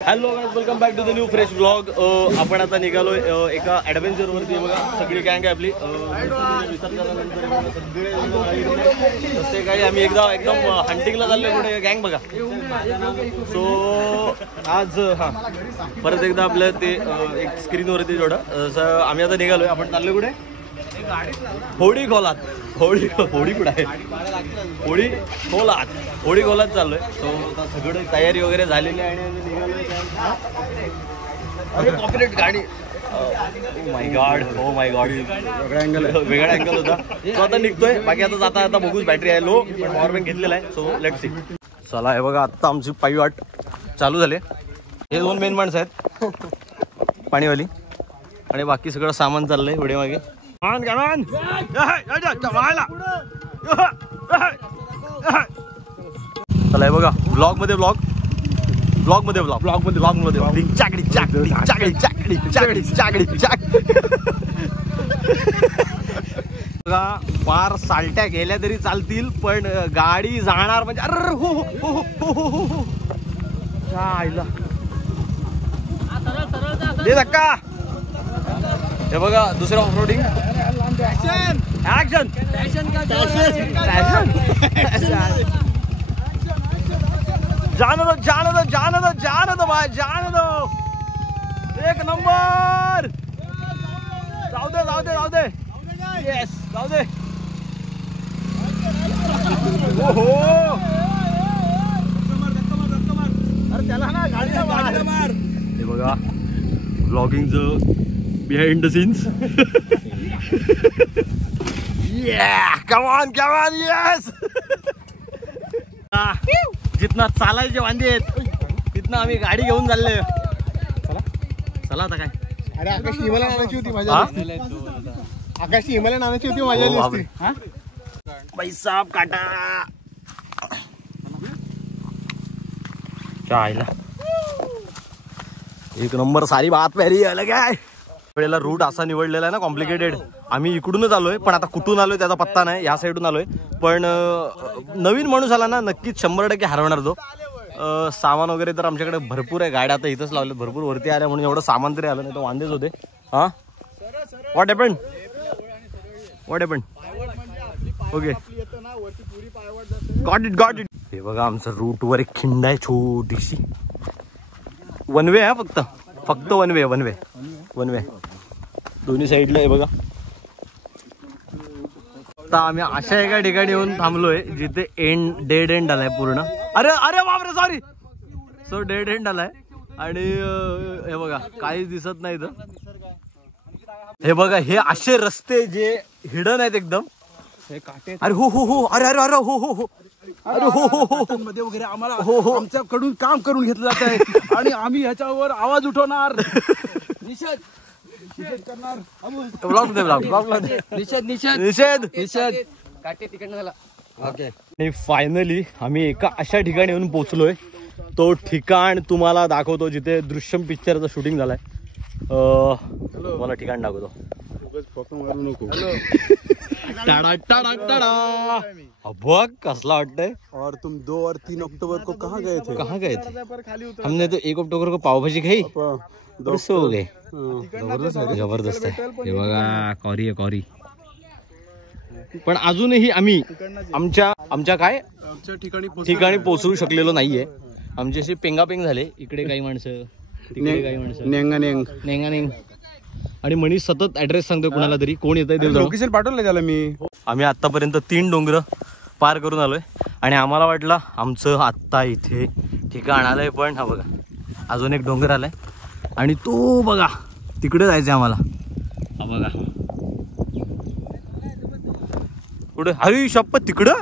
Hello guys, welcome back to the new fresh blog. आपण आता निघालोय एका ऍडव्हेंचर वरती. बघा सगळी गँग आहे आपली. तसे काही आम्ही एकदा एकदम हंटिंगला चाललोय कुठे गँग बघा. सो आज परत एकदा आपल्या ते एक स्क्रीनवरती जोडा. आम्ही आता निघालोय. आपण चाललोय कुठे? होडी खोलात. होडी कुठे आहे? होडी खोलात चाललोय. सो आता सगळं तयारी वगैरे झालेली आहे आणि निघालोय. अरे कॉपरेट गाडी. ओ माय गॉड वेगळा अँगल होता. तो आता निघतोय. बाकी आता जाता बघूच. बॅटरी आहे लो, पण पॉवर बँक घेतलेला आहे. So let's see. चला हे बघा, आता आमची पायी वाट चालू झाली. हे दोन मेन माणसं आहेत, पाणीवाली, आणि बाकी सगळं सामान चाललंय पुढे मागे. चला हे बघा, ब्लॉग मध्ये फार सालट्या गेल्या तरी चालतील, पण गाडी जाणार म्हणजे अरे हो आईला दे धक्का. हे बघा दुसरं ऑफरोडिंग. ऍक्शन जान दो भाई, जान दो. एक नंबर. जाऊ दे. येस जाऊ दे. ओहो अरे त्याला ना गाडीला मार. हे बघा ब्लॉगिंगचं behind the scenes. Come on yes. जितना चालायचे वांदे आहेत तिथनं आम्ही गाडी घेऊन चालले. चला आता काय. अरे आकाश हिमालय आणायची होती माझ्या. पैसा काटा चायला. एक नंबर सारी बात प्यारी अलग आहे. वेळेला रूट असा निवडलेला आहे ना, कॉम्प्लिकेटेड. आम्ही इकडूनच आलोय, पण आता कुठून आलोय त्याचा पत्ता नाही. या साईडून आलोय, पण नवीन माणूस आला ना नक्कीच 100% हरवणार तो. सामान वगैरे तर आमच्याकडे भरपूर आहे. गाड्या आता इथंच लावल्या भरपूर. वरती आल्या म्हणून एवढं सामान तरी आलं, नाही तर वांदेच होते. हा what happen okay got it. हे बघा आमचं रूट वर एक खिंड आहे छोटीशी. वन वे आहे फक्त वन वे दोन्ही साईडला. हे बघा आता आम्ही अशा एका ठिकाणी येऊन थांबलोय जिथे डेड एंड आलाय पूर्ण. अरे बापरे सॉरी. सो डेड एंड आलाय आणि हे बघा काहीच दिसत नाही इथं. हे बघा हे असे रस्ते जे हिडन आहेत एकदम. अरे हो मध्ये वगैरे आम्हाला आमच्याकडून काम करून घेतलं जात आहे आणि आम्ही ह्याच्यावर आवाज उठवणार. निषेध. आणि फायनली आम्ही एका अशा ठिकाणी येऊन पोहोचलोय. तो ठिकाण तुम्हाला दाखवतो जिथे दृश्यम पिक्चरचं शूटिंग झालंय. मला ठिकाण दाखवतो. बघ कसला वाटतंय. और तुम 2 और 3 अक्टूबर को कहाँ गए थे? हमने तो 1 अक्टूबर को पावभाजी खाई. हो गए. जबरदस्त आहे. हे बघा कॉरी. पण अजूनही आम्ही आमच्या काय ठिकाणी पोहोचू शकलेलो नाहीये. आमची अशी पेंगापेंग झाले. इकडे काही माणसं, तिकडे काही माणसं. नेंगानेंग. आणि मनीष सतत ऍड्रेस सांगतोय कुणाला तरी. कोण येत आहे लोकेशन पाठवलं त्याला मी. आम्ही आतापर्यंत 3 डोंगर पार करून आलोय आणि आम्हाला वाटलं आमचं आत्ता इथे ठिकाण आलंय, पण हा बघा अजून एक डोंगर आलाय आणि तो बघा तिकडे जायचंय आम्हाला. हा बघा कुठे. अरे शप्पथ तिकडं.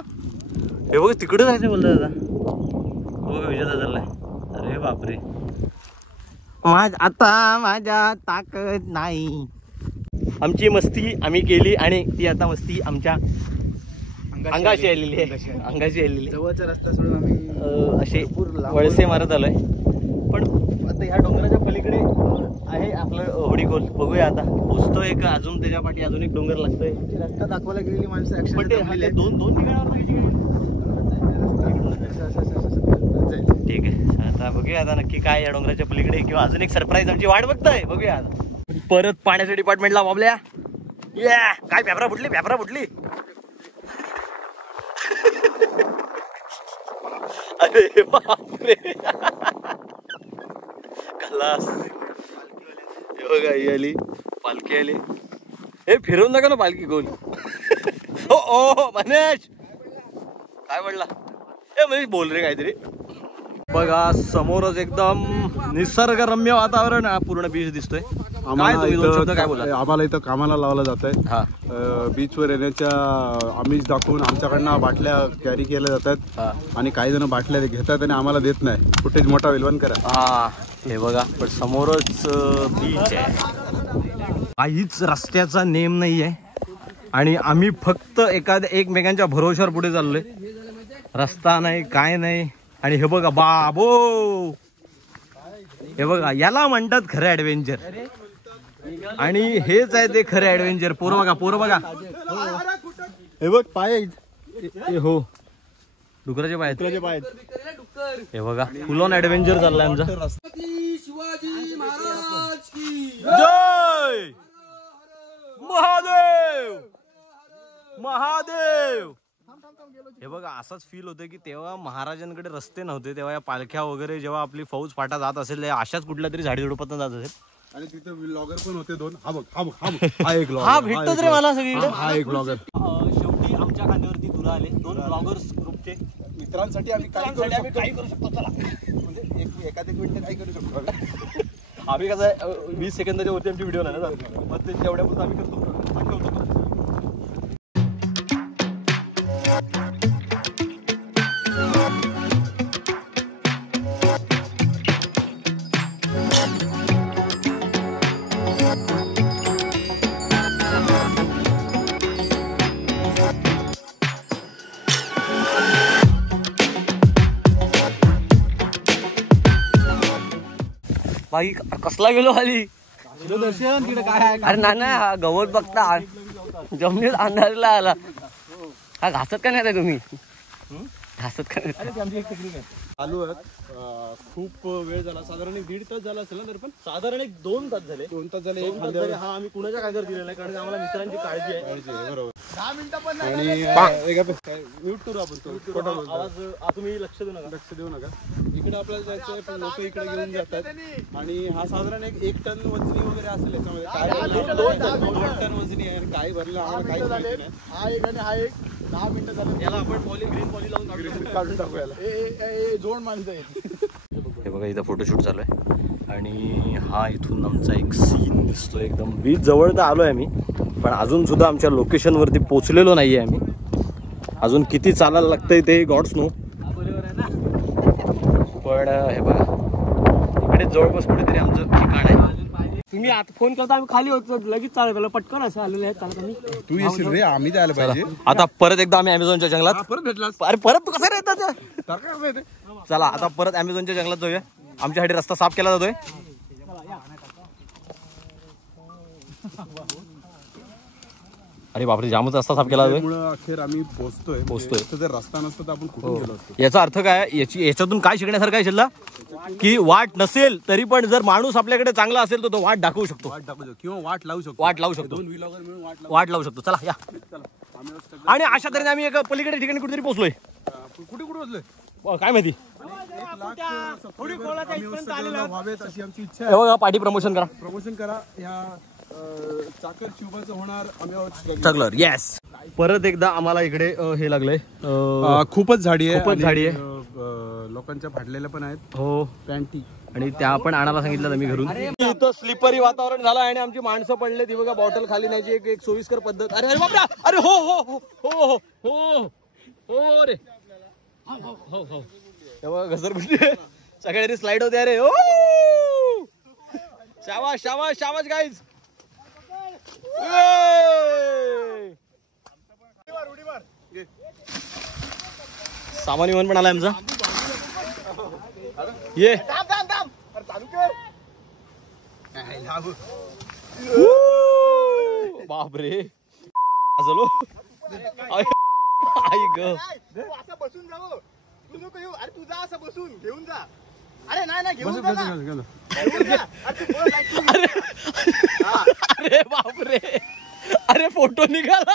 हे बघा तिकडं जायचं बोलतोय दादा. बघा विजय चाललाय. अरे बापरे. आता माझ्या ताकद नाही. आमची मस्ती आम्ही केली आणि ती आता मस्ती आमच्या अंगाशी आलेली आहे. जवळचा रस्ता सोडून आम्ही असे वळसे मारत आलोय. पण आता ह्या डोंगराच्या पलीकडे आहे आपलं होडीखोल. बघूया आता पोचतोय का. अजून त्याच्या पाठी अजून एक डोंगर लागतोय. रस्ता दाखवायला गेलेली माणसं पण ते दोन ठिकाणावर ठीक आहे, आता बघूया आता नक्की काय या डोंगराच्या पलीकडे, किंवा अजून एक सरप्राईज आमची वाट बघताय. बघूया आता. परत पाण्याच्या डिपार्टमेंटला बाबल्या. या काय पेपरा फुटली. अरे बापरे, खलास. हे बघा, ही आली पालखी आली. हे फिरवून नका ना पालखी गोल. ओ मनेश काय बोलला? मनीष बोल रे काहीतरी. बघा समोरच एकदम निसर्गरम्य वातावरण, पूर्ण बीच दिसतोय. आम्हाला इथं कामाला लावलं जात आहे. बीचवर येण्याच्या आमिष दाखवून आमच्याकडनं बाटल्या कॅरी केल्या जातात आणि काही जण बाटल्या घेतात आणि आम्हाला देत नाही. फुटेज मोठा विलवन करा. हे बघा, पण समोरच बीच आहे. काहीच रस्त्याचा नेम नाही आहे आणि आम्ही फक्त एकमेकांच्या भरोश्यावर पुढे चाललोय. रस्ता नाही, काय नाही. आणि हे बघा बाबो, हे बघा, याला म्हणतात खरं ऍडव्हेंचर. आणि हेच आहे ते खरं ऍडव्हेंचर. पोरं बघा. हे बघ पाय. हो, डुकराचे पाय. हे बघा, फुल ऑन ऍडव्हेंचर चाललाय आमचा. शिवाजी महाराज की जय महादेव. हे बघा, असाच फील होतं की तेव्हा महाराजांकडे रस्ते नव्हते, तेव्हा या पालख्या वगैरे जेव्हा आपली फौज फाटा जात असेल, अशाच कुठल्या तरी झाडी झुडपातून जात असेल. आणि तिथे व्लॉगर पण होते 2. हा एक व्लॉगर. हा भेटतोच रे मला सगळीकडे. हा एक व्लॉगर. शेवटी आमच्या खांद्यावरती तुला आले 2 व्लॉगर्स ग्रुपचे. मित्रांसाठी आम्ही काही करू शकतो. चला, म्हणजे एखाद्या मिनिट काही करू शकतो. आम्ही कसं आहे, 20 सेकंदाच्या वरती आमची व्हिडिओ नाही ना, मग ते तेवढ्यापुरतं आम्ही करतो. बाई कसला गेलो खाली. तिकडे काय आहे? अरे ना, हा गवत बघता जमिनीत अंधारीला आला. हा घासत का नाही तुम्ही? घासत का नाही? चालू आहेत. खूप वेळ झाला, साधारण 1.5 तास झाला असेल ना. तर पण साधारण 2 तास झाले. 2 तास झाले. हा आम्ही कुणाच्या कागदावर दिलेला नाही, कारण आम्हाला मित्रांची काळजी आहे. बरोबर. 10 मिनिटं पण आणि म्यूट करू आपण. आवाज तुम्ही लक्ष देऊ नका. इकडे आपल्याला जायचं आहे, पण लोक इकडे घेऊन जातात. आणि हा साधारण 1 टन वजनी वगैरे असेल याच्यामध्ये. काय 2 टन वजनी आहे. काय भरलं आम्हाला काहीच माहिती नाही. हा एक आणि हा एक. 10 मिनिटं झालं. याला आपण ग्रीन पॉली लावून काढून टाकू याला. जोड माणसं आहेत. हे बघा, इथं फोटोशूट चालू आहे आणि हा इथून आमचा एक सीन दिसतोय. एकदम बीच जवळ तर आलोय आम्ही, पण अजून सुद्धा आमच्या लोकेशनवरती पोहोचलेलो नाहीये आम्ही. अजून किती चालायला लागतंय ते गॉड्स नो. पण हे बघा, इकडे जवळपास कुठेतरी आमचं ठिकाण आहे. तुम्ही आता फोन करता, आम्ही खाली होतो, लगेच चालत पटकन असं आलेलं आहे. चालत आम्ही. तू येशील रे, आम्ही जायला पाहिजे. आता परत एकदा आम्ही अमेझॉनच्या जंगलात. परत भेटला. अरे परत तू कसा रे येतात? चला आता परत अमेझॉनच्या जंगलात जाऊया. आमच्यासाठी रस्ता साफ केला जातोय. अरे बापरे, जामच रस्ता साफ केला जातोय. अखेर आम्ही पोहोचतोय. जर रस्ता नसता तर आपण कुठून गेलो असतो. याचा अर्थ काय, याच्यातून काय शिकण्यासारखं आहे शिल्ला, की वाट नसेल तरी पण जर माणूस आपल्याकडे चांगला असेल तर तो वाट दाखवू शकतो. किंवा वाट लावू शकतो. 2 व्लॉगर मिळून वाट लावू शकतो. चला या. आणि अशा तऱ्हेने आम्ही एका पलीकडे ठिकाणी कुठेतरी पोहोचलोय. कुठे पोहोचलोय काय माहिती. अशी आमची इच्छा हे बघा, पाठी प्रमोशन करा. या चाकर शिवबाचं होणार सगळं. येस, परत एकदा आम्हाला इकडे हे लागलंय. खूपच झाडी आहे. लोकांच्या फाडलेल्या पण आहेत. हो, पॅन्टी. आणि त्या आपण आणायला सांगितलं मी घरून. इथं स्लिपरी वातावरण झालं आणि आमची माणसं पडले. ती बघा, बॉटल खाली न्यायची एक सोयीस्कर पद्धत. अरे अरे बापरा, अरे हो हो हो हो हो हो हो रे. हो हो, तेव्हा घसरगुंडी सगळ्या स्लाइड होते. अरे हो, शाबाश शाबाश शाबाश गाईज. सामान्य विमान पण आलाय आमचा. ये बापरे, चलो आई ग. तू नको येऊ. अरे तू जा असं बसून घेऊन जा. अरे नाही घेऊन जा ना. घेऊन जा. अरे तू बोल नाही तू. अरे बापरे, अरे फोटो निघाला.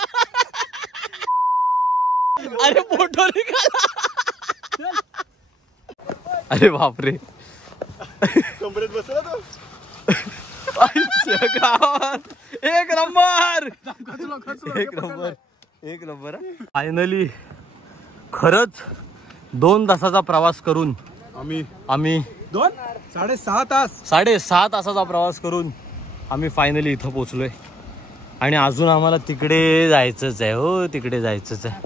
अरे फोटो निघाला. अरे बापरे, कमरेत बसला तो. एक नंबर, एक नंबर, एक नंबर. फायनली खरंच 2 तासाचा प्रवास करून आम्ही 6.5 तासाचा प्रवास करून आम्ही फायनली इथं पोहोचलोय. आणि अजून आम्हाला तिकडे जायचंच आहे. हो, तिकडे जायचंच आहे.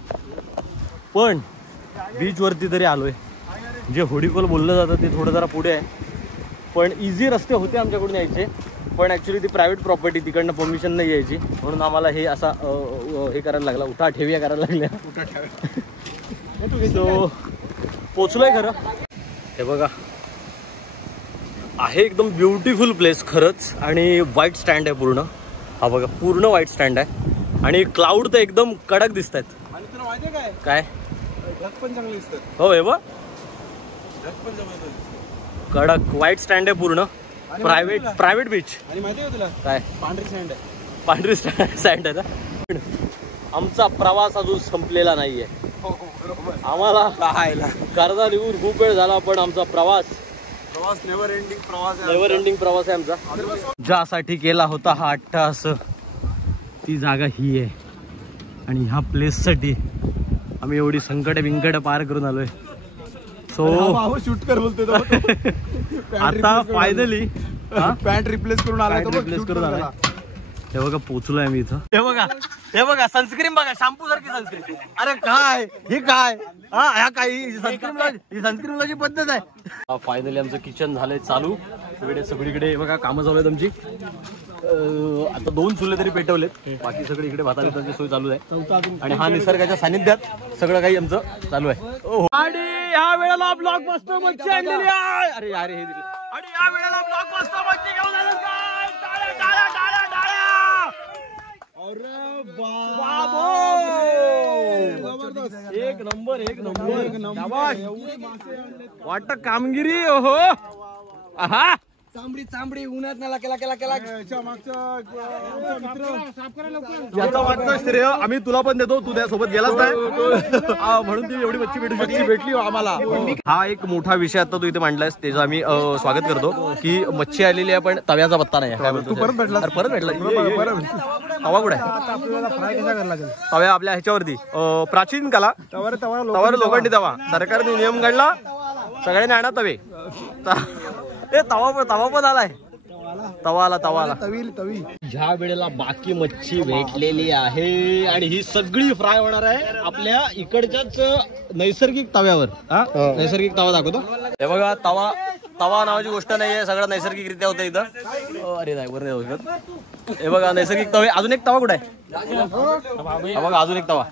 पण बीचवरती तरी आलोय. जे होडीकोल बोललं जातं ते थोडं जरा पुढे आहे. पण इझी रस्ते होते आमच्याकडून यायचे. पण ॲक्च्युली ती प्रायव्हेट प्रॉपर्टी, तिकडनं परमिशन नाही यायची. म्हणून आम्हाला हे असा हे करायला लागला, उठा ठेव्या करायला लागल्या. सो पोचलोय खरं. हे बघा, आहे एकदम ब्युटिफुल प्लेस खरंच. आणि व्हाईट स्टँड आहे पूर्ण. हा बघा, पूर्ण व्हाईट स्टँड आहे. आणि क्लाउड तर एकदम कडक दिसत आहेत. आणि तुला माहितीये काय, काय ढग पण चांगले दिसतात. हो, हे बघ, ढग पण जबरदस्त. कडक व्हाईट स्टँड आहे पूर्ण. Private beach. आणि माहितीये का तुला, काय पांढरी सँड आहे. पांढरी सँड आहे ना. पण आमचा प्रवास अजून संपलेला नाहीये. आम्हाला कर्जा निघून खूप वेळ झाला. पण आमचा प्रवास नेव्हर एंडिंग प्रवास आहे. नेव्हर एंडिंग प्रवास आहे आमचा. ज्यासाठी केला होता हा 8 तास, ती जागा ही आहे. आणि ह्या प्लेससाठी आम्ही एवढी संकट पार करून आलोय. सो शूट कर बोलते तो. आता फायनली पॅन्ट रिप्लेस करून आला. रिप्लेस करून आला. हे बघा, पोचलोय आम्ही इथं. हे बघा सनस्क्रीन बघा, शॅम्पू सारखी सनस्क्रीन. अरे काय हे काय, ह्या काही सनस्क्रीन पद्धत आहे. फायनली आमचं किचन झालंय चालू. सगळीकडे बघा कामं चालू आहेत आमची. आता 2 चुले तरी पेटवलेत. बाकी सगळे इकडे भाताची सोय चालू आहे. आणि हा निसर्गाच्या सानिध्यात सगळं काही आमचं चालू आहे. आणि ह्या वेळेला ब्लॉकबस्टर मच्छी आणलेली आहे. अरे अरे हे दिले. आणि या वेळेला ब्लॉकबस्टर मच्छी घेऊन आलं काय. टाळ्या टाळ्या टाळ्या टाळ्या. एक नंबर, एक नंबर. वाटत कामगिरी. ओहो, आहा, चांबडी उन्हात नाला केला. याचा वाटतं श्रेय आम्ही तुला पण देतो. तू त्यासोबत गेलाच नाही म्हणून ती एवढी मच्छी भेटली आम्हाला. हा एक मोठा विषय आता तू इथे मांडलायस, त्याचं आम्ही स्वागत करतो. की मच्छी आलेली आहे पण तव्याचा पत्ता नाही. परत भेटला. तवा कुठे आहे? तव्या आपल्या ह्याच्यावरती प्राचीन कला तवावर लोखंडी तवा. सरकारने नियम काढला, सगळ्यांनी आणा तवे. तवा पण आलाय. तवा आला. ह्या वेळेला बाकी मच्छी भेटलेली आहे. आणि ही सगळी फ्राय होणार आहे आपल्या इकडच्याच नैसर्गिक तव्यावर. नैसर्गिक तवा दाखवतो. हे बघा, तवा नावाची गोष्ट नाहीये, सगळं नैसर्गिकरित्या होतं इथं. अरे नाही, बरं नाही होत. हे बघा नैसर्गिक तवे. अजून एक तवा कुठे आहे? बघा, अजून एक तवा.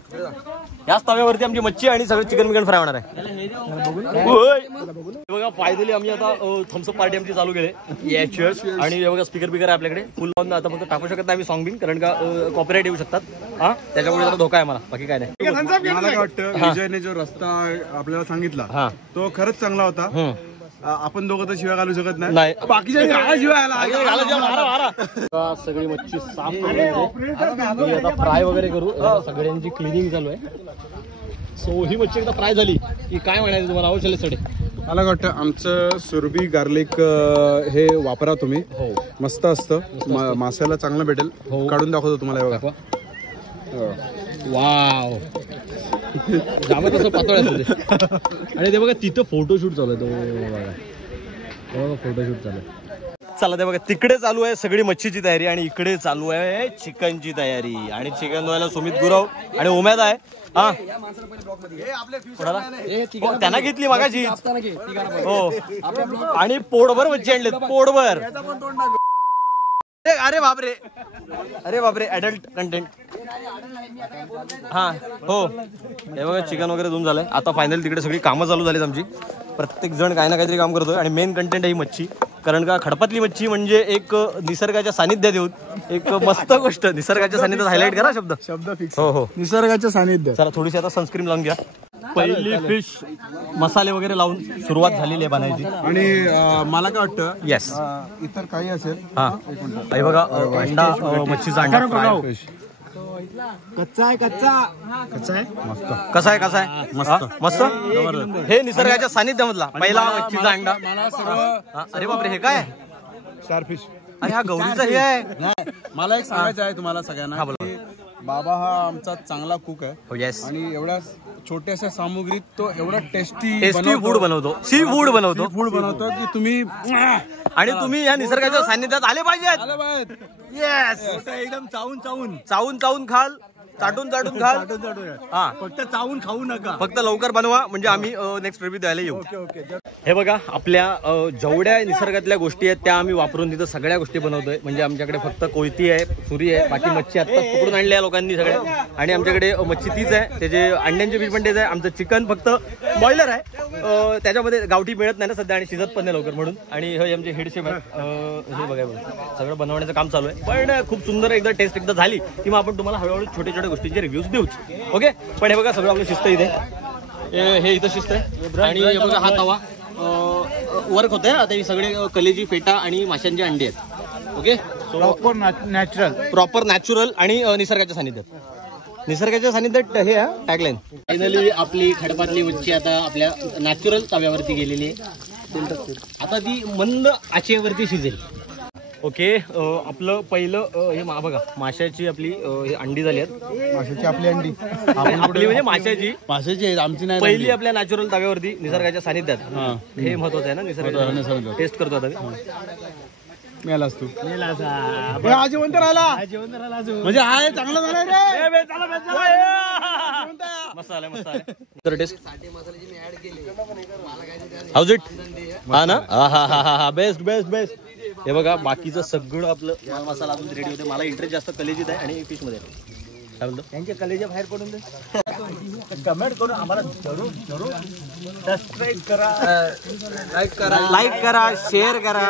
याच तव्यावरती आमची मच्छी आणि सगळं चिकन फ्राय होणार आहे. बघा, फायनली आम्ही आता थम्सअप पार्टी आमची चालू केली. आणि बघा, स्पीकर आहे आपल्याकडे फुल लावून. आता फक्त टाकू शकत नाही आम्ही सॉंग बिंग, कारण का कॉपीराईट येऊ शकतात. त्याच्यामुळे जरा धोका आहे मला, बाकी काय नाही. मला काय वाटतं, विजयने जो रस्ता आपल्याला सांगितला तो खरंच चांगला होता. आपण दोघं तर शिवाय घालू शकत नाही. बाकीच्या सगळी मच्छी साफ करून आता फ्राय वगैरे करू. सगळ्यांची क्लिनिंग चालू आहे. सो ही मच्छी एकदा फ्राय झाली की काय म्हणायचं तुम्हाला आवडले सडे? मला वाटतं आमचं सुरभी गार्लिक हे वापरा तुम्ही. मस्त असतं, माशाला चांगलं भेटेल. काढून दाखवतो तुम्हाला. बघा, वाव, जाम तसं पातळ असतं. आणि ते बघा तिथं फोटोशूट चालू आहे. तो फोटोशूट चालू आहे. चला, ते बघा तिकडे चालू आहे सगळी मच्छीची तयारी आणि इकडे चालू आहे चिकनची तयारी. आणि चिकन धुवायला सुमित गुरव आणि उमेद आहे. त्यांना घेतली मगाची. हो, आणि पोटभर मच्छी आणले, पोटभर. अरे बापरे, ऍडल्ट कंटेंट. हो, हे बघा चिकन वगैरे धुवून झालंय. आता फायनल तिकडे सगळी कामं चालू झालीत आमची. प्रत्येक जण काही ना काहीतरी काम करतोय. आणि मेन कंटेंट आहे ही मच्छी, कारण का खडपातली मच्छी म्हणजे एक निसर्गाच्या सानिध्यात येऊन एक मस्त गोष्ट. निसर्गाच्या सानिध्यात हायलाइट करा शब्द फिक्स. हो, निसर्गाच्या सानिध्यात. चला, थोडीशी आता सनस्क्रीन लावून घ्या. पहिली फिश मसाले वगैरे लावून सुरुवात झालेली आहे बनायची. आणि मला काय वाटतं येस इतर काही असेल. हा हे बघा अंडा मच्छीचा अंडा फ्राय. कच्चा आहे कसा आहे मस्त मस्त. हे निसर्गाच्या सानिध्यामधला पहिला मच्छीचा अंडा. अरे बापरे हे काय स्टारफिश. अरे हा गौरीचा हे आहे. नाही मला एक सांगायचं आहे तुम्हाला सगळ्यांना की बाबा हा आमचा चांगला कुक आहे. येस आणि एवढ्या छोट्याशा सामुग्रीत तो एवढा टेस्टी फूड बनवतो. सी फूड बनवतो की तुम्ही आणि तुम्ही या निसर्गाच्या सानिध्यात आले पाहिजेत. येस एकदम चावून चावून खाल, चाटून खाल. हा फक्त चावून खाऊ नका. फक्त लवकर बनवा म्हणजे आम्ही नेक्स्ट रिव्ह्यू द्यायला येऊ. हे बघा आपल्या जेवढ्या निसर्गातल्या गोष्टी आहेत त्या आम्ही वापरून तिथं सगळ्या गोष्टी बनवतोय. म्हणजे आमच्याकडे फक्त कोयती आहे, सुरी आहे, बाकी मच्छी आत्ता पकडून आणल्या लोकांनी सगळ्या. आणि आमच्याकडे मच्छी तीच आहे, त्याचे अंड्यांचे पीस पण तेच आहे. आमचं चिकन फक्त बॉयलर आहे, त्याच्यामध्ये गावठी मिळत नाही ना सध्या आणि शिजत पण नाही लवकर म्हणून. आणि हे आमचे हेड शेफ आहेत. हे बघा सगळं बनवण्याचं काम चालू आहे. पण खूप सुंदर एकदा टेस्ट एकदा झाली की मग आपण तुम्हाला हळूहळू छोट्या गोष्टींचे रिव्ह्यूज देऊच. ओके पण हे बघा सगळं आपलं शिस्त इथे, हे इथं शिस्त आहे. आणि हे बघा हा तवा वर्क होतंय. आता ही सगळे कलेजी फेटा आणि माशांचे अंडे आहेत. ओके प्रॉपर नॅचरल आणि निसर्गाच्या सानिध्यात हे टॅगलाईन. फायनली आपली खडपातली मच्छी आता आपल्या नॅचरल तव्यावरती गेलेली आहे. आता ती मंद आचेवरती शिजेल. ओके आपलं पहिलं हे बघा माशाची आपली अंडी झाली आहेत. माशाची आपली अंडी आपली म्हणजे माशाची माशाची आमची नाही. पहिली आपल्या नॅचरल तव्यावरती निसर्गाच्या सानिध्यात. हे महत्वाचं आहे ना निसर्गाच्या. टेस्ट करतो आता मिळालास तू जेवण राहिला म्हणजे आहे चांगलं झालं रे. Taste house it. हा ना हा बेस्ट. हे बघा बाकीचं सगळं आपलं माल मसाला अजून रेडी होते. मला इंटरेस्ट जास्त कलेजीत आहे आणि फिश मध्ये. काय बोलतो त्यांच्या कलेच्या बाहेर पडून दे. कमेंट करून आम्हाला जरूर सबस्क्राईब करा, लाईक करा, शेअर करा.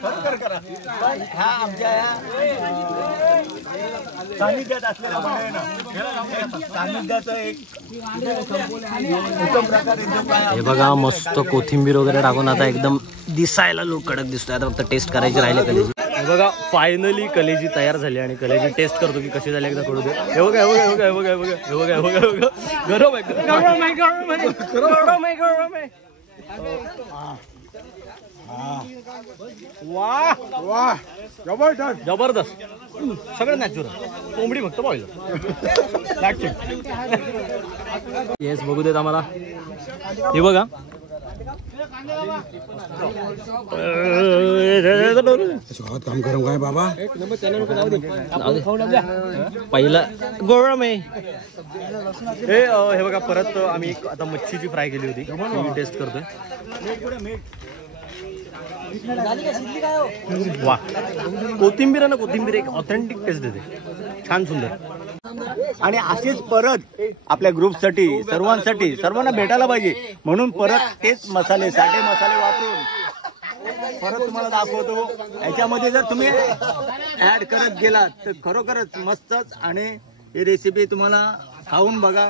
ह्या आमच्या सानिध्यात असलेल्या मंडळीनं सानिध्याचं एक उत्तम प्रकार. हे बघा मस्त कोथिंबीर वगैरे टाकून आता एकदम दिसायला लूक कडक दिसतोय. आता फक्त टेस्ट करायची राहिले कलेजी. हे बघा फायनली कलेजी तयार झाली आणि कलेजी टेस्ट करतो की कशी झाली एकदा कळू दे. हे बघा गरम आहे. वा जबरदस्त. सगळं नॅचरल. कोंबडी फक्त बॉईल. येस बघू देत आम्हाला. हे बघा काम करू काय बाबा. पहिला गोळम आहे. हे बघा परत आम्ही आता मच्छीची फ्राय केली होती, टेस्ट करतोय. वा कोथिंबीर आहे ना, कोथिंबीर एक ऑथेंटिक टेस्ट देते. छान सुंदर. आणि असेच परत आपल्या ग्रुपसाठी सर्वांना भेटायला पाहिजे म्हणून परत तेच मसाले साठे मसाले वापरून परत तुम्हाला दाखवतो. याच्यामध्ये जर तुम्ही ऍड करत गेलात तर खरोखरच मस्तच. आणि ही रेसिपी तुम्हाला खाऊन बघा.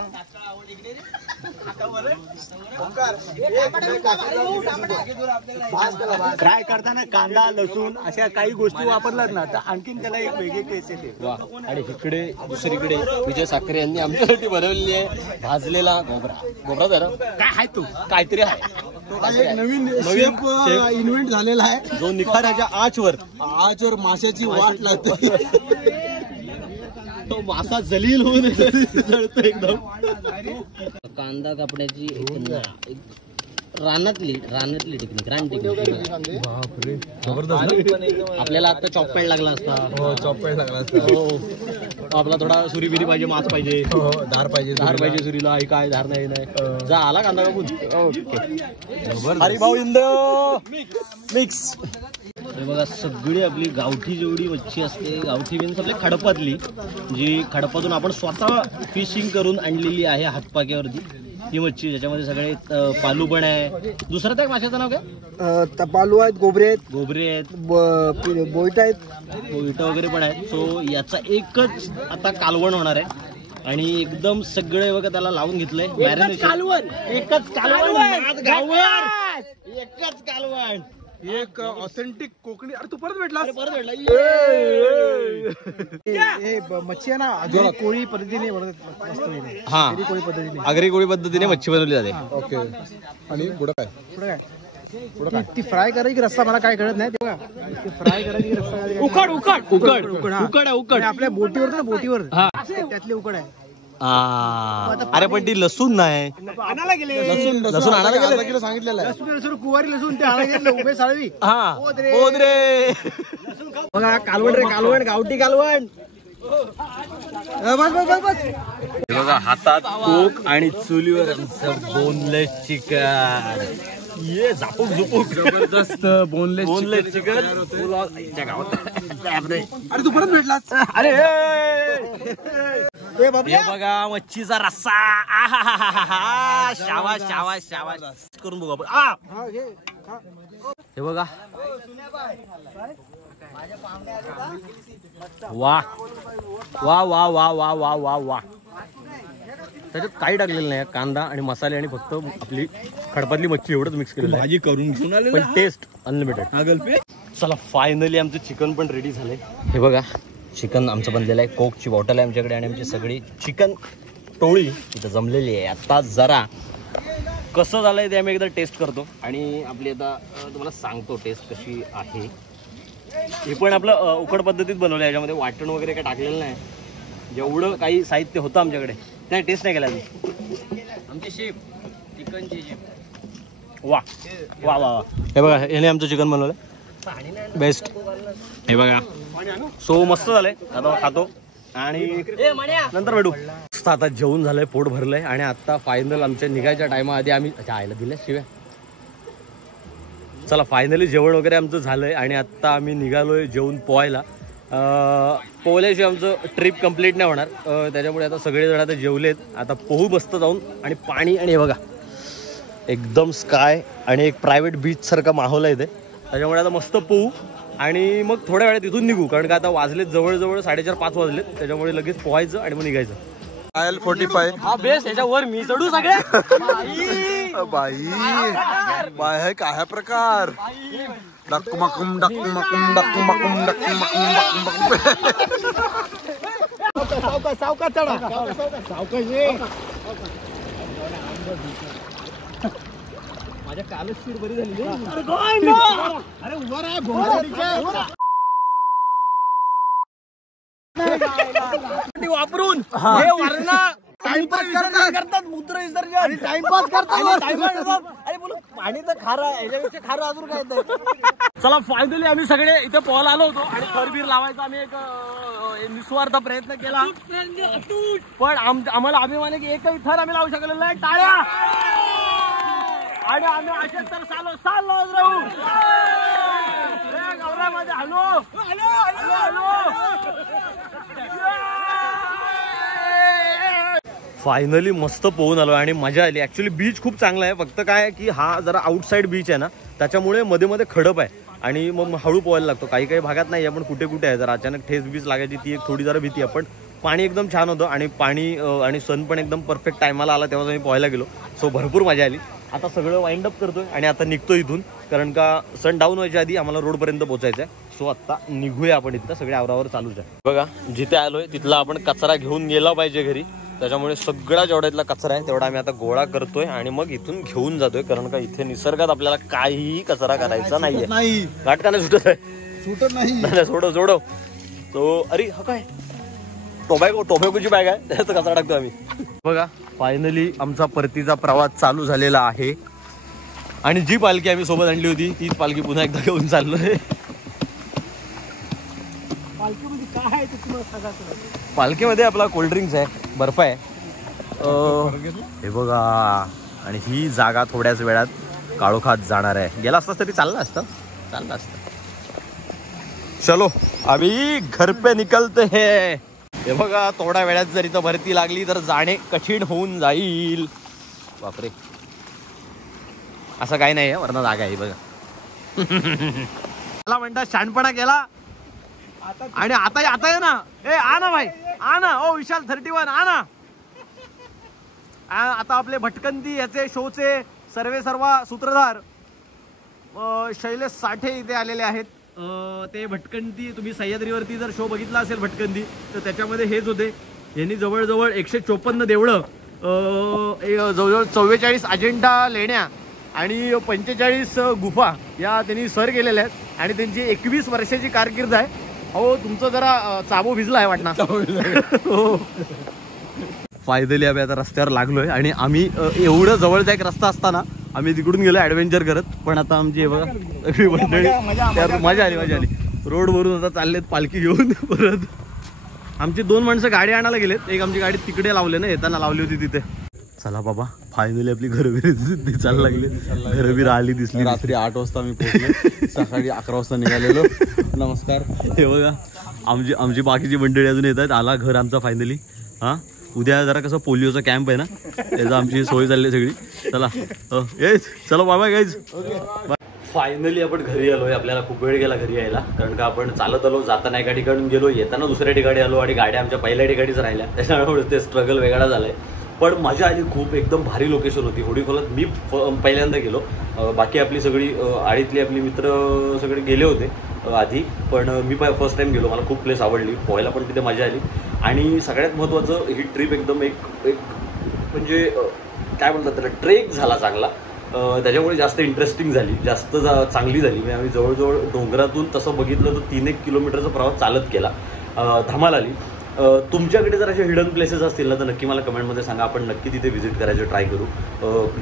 फ्राय करताना कांदा लसूण अशा काही गोष्टी वापरलात ना तर आणखीन त्याला एक वेगळी टेस्ट येते. वा. आणि इकडे दुसरीकडे विजय साखरे यांनी आमच्यासाठी बनवलेली आहे भाजलेला गोबरा जरा काय आहे तू काहीतरी आहे. एक नवीन इन्व्हेंट झालेला आहे जो निखाराच्या आचवर माशाची वाट लागते. तो मासा जलील होऊन जळतो एकदम. कांदा कापण्याची रानातली टेक्निक, रान टेक्निक. आपल्याला आता चॉप पॅड लागला असता. आपला थोडा सुरी बिरी पाहिजे, मास पाहिजे, धार पाहिजे सुरीला. काय धार नाही जा आला कांदा कापून. ओके हरिभाऊ इंद मिक्स. हे बघा सगळी आपली गावठी जेवढी मच्छी असते, गावठी मीन्स आपल्या खडपातली, जी खडपातून आपण स्वतः फिशिंग करून आणलेली आहे हातपाक्यावरती ही मच्छी. ज्याच्यामध्ये सगळे पालू पण आहे. दुसरं त्या माशाचं नाव काय? पालू आहेत, गोबरे आहेत, बोईट आहेत, वगैरे पण आहेत. सो याचा एकच आता कालवण होणार आहे. आणि एकदम सगळे बघा त्याला लावून घेतलंय मॅरिनेशन. कालवण एकच कालवण एकच कालवण. एक ऑथेंटिक कोकणी. अरे तू परत भेटला. मच्छी आहे ना आगरी कोळी पद्धतीने हा आगरी कोळी पद्धतीने मच्छी बनवली जाते. ओके. आणि पुढं काय? पुढे काय ती फ्राय करायची रस्सा मला काय कळत नाही तेव्हा. फ्राय करायची रस्सा उकड उकड उकड उकड उकड आपल्या बोटीवर ना बोटीवर त्यातले उकड आहे. अरे पण ती लसूण नाही. आणायला गेले लसूण आणायला गेले. किलो सांगितलेलं आहे. लसूण कुवारी लसूण ते आणायला गेले उभे साळवी. हा रे बघा कालवण रे कालवण गावठी कालवण. बस बस बस. बघा हातात कोक आणि चुलीवर आमचं बोनलेस चिकन. ये झापूक झुपूक जबरदस्त बोनलेस चिकन. अरे तू परत भेटलास. अरे हे बघा मच्छीचा रस्सा. शाबाश शाबाश शाबाश करून बघू आपण. हे बघा वा वा वा वा वा वा वा वा. त्याच्यात काही टाकलेलं नाही. कांदा आणि मसाले आणि फक्त आपली खडपातली मच्छी एवढंच मिक्स केलेलं आहे. भाजी करून घेऊन आले पण टेस्ट अनलिमिटेड. चला फायनली आमचं चिकन पण रेडी झालंय. हे बघा चिकन आमचं बनलेलं आहे. कोकची बॉटल आहे आमच्याकडे आणि आमची सगळी चिकन टोळी इथं जमलेली आहे. आता जरा कसं झालंय ते आम्ही एकदा टेस्ट करतो आणि आपली आता तुम्हाला सांगतो टेस्ट कशी आहे. हे पण आपलं उकड पद्धतीत बनवलं आहे. याच्यामध्ये वाटण वगैरे काही टाकलेलं नाही. जेवढं काही साहित्य होतं आमच्याकडे नाही टेस्ट नाही केला आमची शेफ चिकनची शेफ. वा वा वा वा. हे बघा याने आमचं चिकन बनवलं बेस्ट. हे बघा सो मस्त झालंय. आता खातो आणि नंतर भेटू. आता जेवण झालंय पोट भरलंय आणि आता फायनल आमच्या निघायच्या टायमाआधी आम्ही आईला दिल्या शिव्या. चला फायनली जेवण वगैरे आमचं झालंय आणि आता आम्ही निघालोय जेवून पोहायला. पोहल्याशिवाय आमचं ट्रिप कंप्लीट नाही होणार. त्याच्यामुळे आता सगळेजण आता जेवलेत. आता पोहू मस्त जाऊन आणि पाणी आणि हे बघा एकदम स्काय आणि एक प्रायव्हेट बीच सारखा माहोल आहे इथे. त्याच्यामुळे आता मस्त पोहू आणि मग थोड्या वेळात इथून निघू. कारण का आता वाजलेत जवळजवळ 4:30-5 वाजलेत. त्याच्यामुळे लगेच पोहायचं आणि मग निघायचं. IL-45 हा बेस याच्यावर मी चढू सगळ्या. बाई काय प्रकार. डक्कुमकुम डक्कुमकुम डक्कुमकुम डक्कुमकुम डक्कुमकुम. सावका चढा सावका ये. माझ्या कालच स्पीड बरी झाली. अरे वर आहे वापरून हे वरणा टाइमपास करतात. मूत्र विसर्जन आणि टाइमपास करतात. अरे बोलू पाणी तर खारं आहे. याच्यापेक्षा खारं अजून काय नाही. चला फायनली आम्ही सगळे इथे पोहायला आलो होतो आणि थरबीर लावायचा आम्ही एक निस्वार्थ प्रयत्न केला. पण आम्हाला अभिमान आहे की एकही थर आम्ही लावू शकलेलो नाही. टाळ्या. आणि आम्ही असेच तर चाललो राहू. गौरामध्ये हॅलो फायनली मस्त पोहून आलो आणि मजा आली. ऍक्च्युली बीच खूप चांगला आहे. फक्त काय की हा जरा आउटसाइड बीच आहे ना त्याच्यामुळे मध्ये मध्ये खडप आहे आणि मग हळू पोहायला लागतो. काही काही भागात नाही आहे पण कुठे कुठे आहे. जर अचानक ठेस बीच लागायची ती एक थोडी जरा भीती आहे. पण पाणी एकदम छान होतं आणि पाणी आणि सन पण एकदम परफेक्ट टायमाला आला तेव्हा आम्ही पोहायला गेलो. सो भरपूर मजा आली. आता सगळं वाइंड अप करतोय आणि आता निघतो इथून. कारण का सन डाऊन व्हायच्या आधी आम्हाला रोडपर्यंत पोहोचायचं आहे. सो आता निघूया आपण. इथं सगळे आवरावर चालूच आहे. बघा जिथे आलोय तिथला आपण कचरा घेऊन गेला पाहिजे घरी. त्याच्यामुळे सगळा जेवढा इथला कचरा आहे तेवढा आम्ही आता गोळा करतोय आणि मग इथून घेऊन जातोय. कारण का इथे निसर्गात आपल्याला काहीही कचरा करायचा नाहीये. घाटकाने सुटत आहे. सोडव. तो अरे हा काय टोबॅकोची बॅग आहे त्याचा कचरा टाकतो आम्ही. बघा फायनली आमचा परतीचा प्रवास चालू झालेला आहे आणि जी पालखी आम्ही सोबत आणली होती तीच पालखी पुन्हा एकदा घेऊन चाललोय. पालखीमध्ये आपला कोल्ड्रिंक्स आहे, बर्फ आहे. हे बघा आणि ही जागा थोड्याच वेळात काळोखात जाणार आहे. गेला असतास तरी चाललं असतं. चलो अभी घर पे निकलते हैं. हे बघा थोड्या वेळात जर इथं भरती लागली तर जाणे कठीण होऊन जाईल. बापरे असं काही नाही आहे वरनं जागा आहे बघा. मला म्हणतात शहाणपणा केला आणि आता आहे ना. ए आ ना भाई आ ना. ओ विशाल 31 आ ना. आता आपले भटकंती याचे शोचे सर्वेसर्वा सूत्रधार शैलेश साठे इथे आलेले आहेत. ते भटकंती तुम्ही सह्याद्रीवरती जर शो बघितला असेल भटकंती तर त्याच्यामध्ये हेच होते. यांनी जवळजवळ 154 देवळं, जवळजवळ 44 अजेंडा लेण्या आणि 45 गुफा या त्यांनी सर केलेल्या आहेत आणि त्यांची 21 वर्षाची कारकीर्द आहे. हो तुमचं जरा चाबो भिजला आहे वाटणार. फायनली आम्ही आता रस्त्यावर लागलोय आणि आम्ही एवढं जवळचा एक रस्ता असताना आम्ही तिकडून गेलो ऍडव्हेंचर करत. पण आता आमची बघा सगळी मंडळी मजा आली. रोडवरून आता चाललेत पालखी घेऊन. परत आमची 2 माणसं गाडी आणायला गेलेत. एक आमची गाडी तिकडे लावले ना, येताना लावली होती तिथे. चला बाबा फायनली आपली घरबिरी दिसायला लागली. घरबिर आली दिसली. रात्री 8 वाजता आम्ही पोहोचलो, सकाळी 11 वाजता निघालेलो. नमस्कार. हे बघा आमची बाकीची मंडळी अजून येत आहेत. आला घर आमचा फायनली. हा उद्या जरा कसं पोलिओचा कॅम्प आहे ना, त्याचा आमची सोय चालली सगळी. चला चलो बाबा गाईज. फायनली आपण घरी आलोय. आपल्याला खूप वेळ गेला घरी यायला, कारण का आपण चालत आलो. जाताना एका ठिकाणून गेलो, येताना दुसऱ्या ठिकाणी आलो आणि गाड्या आमच्या पहिल्या ठिकाणीच राहिल्या. त्याच्यामुळे ते स्ट्रगल वेगळा झालाय. पण मजा आली खूप. एकदम भारी लोकेशन होती. होडी खोलात मी पहिल्यांदा गेलो. बाकी आपली सगळी आळीतली आपली मित्र सगळे गेले होते आधी, पण मी फर्स्ट टाइम गेलो. मला खूप प्लेस आवडली. पोहायला पण तिथे मजा आली. आणि सगळ्यात महत्त्वाचं ही ट्रिप एकदम एक म्हणजे काय म्हणतात त्याला, ट्रेक झाला चांगला. त्याच्यामुळे जास्त इंटरेस्टिंग झाली, जास्त चांगली झाली. म्हणजे आम्ही जवळजवळ डोंगरातून तसं बघितलं तर 3-1 किलोमीटरचा प्रवास चालत केला. धमाल आली. तुमच्याकडे जर असे हिडन प्लेसेस असतील ना तर नक्की मला कमेंटमध्ये सांगा. आपण नक्की तिथे व्हिजिट करायचं ट्राय करू.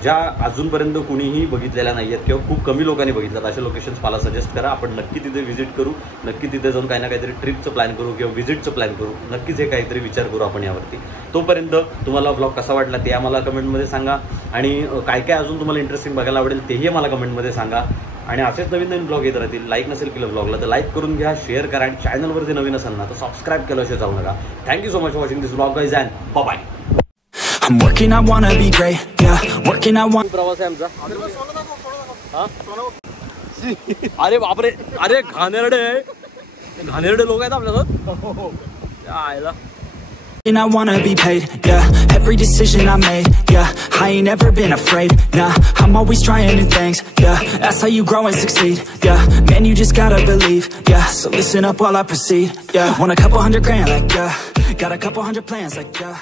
ज्या अजूनपर्यंत कुणीही बघितलेल्या नाही आहेत किंवा खूप कमी लोकांनी बघितल्यात असे लोकेशन्स मला सजेस्ट करा. आपण नक्की तिथे व्हिजिट करू. नक्की तिथे जाऊन काही ना काहीतरी ट्रिपचं प्लॅन करू किंवा व्हिजिटचं प्लॅन करू. नक्कीच हे काहीतरी विचार करू आपण यावरती. तोपर्यंत तुम्हाला ब्लॉग कसा वाटला ते आम्हाला कमेंटमध्ये सांगा. आणि काय काय अजून तुम्हाला इंटरेस्टिंग बघायला आवडेल तेही मला कमेंटमध्ये सांगा. आणि असेच नवीन ब्लॉग येत राहतील. लाईक नसेल केलं ब्लॉगला तर लाईक करून घ्या, शेअर करा. आणि चॅनलवरती नवीन असाल ना तर सबस्क्राईब केल्याशिवाय जाऊ नका. Thank you so much for watching this blog guys and bye. I'm working, I wanna be great, yeah, working, I want. प्रवास आहे आमचा. अरे बापरे, अरे घाणेरडे लोक आहेत आपल्यासोबत. आयला And I wanna be paid, yeah. Every decision I made, yeah. I ain't never been afraid, nah. I'm always trying new things, yeah. That's how you grow and succeed, yeah. Man, you just gotta believe, yeah. So listen up while I proceed, yeah. Want a couple $100 grand, like, yeah. Got a couple hundred plans, like, yeah.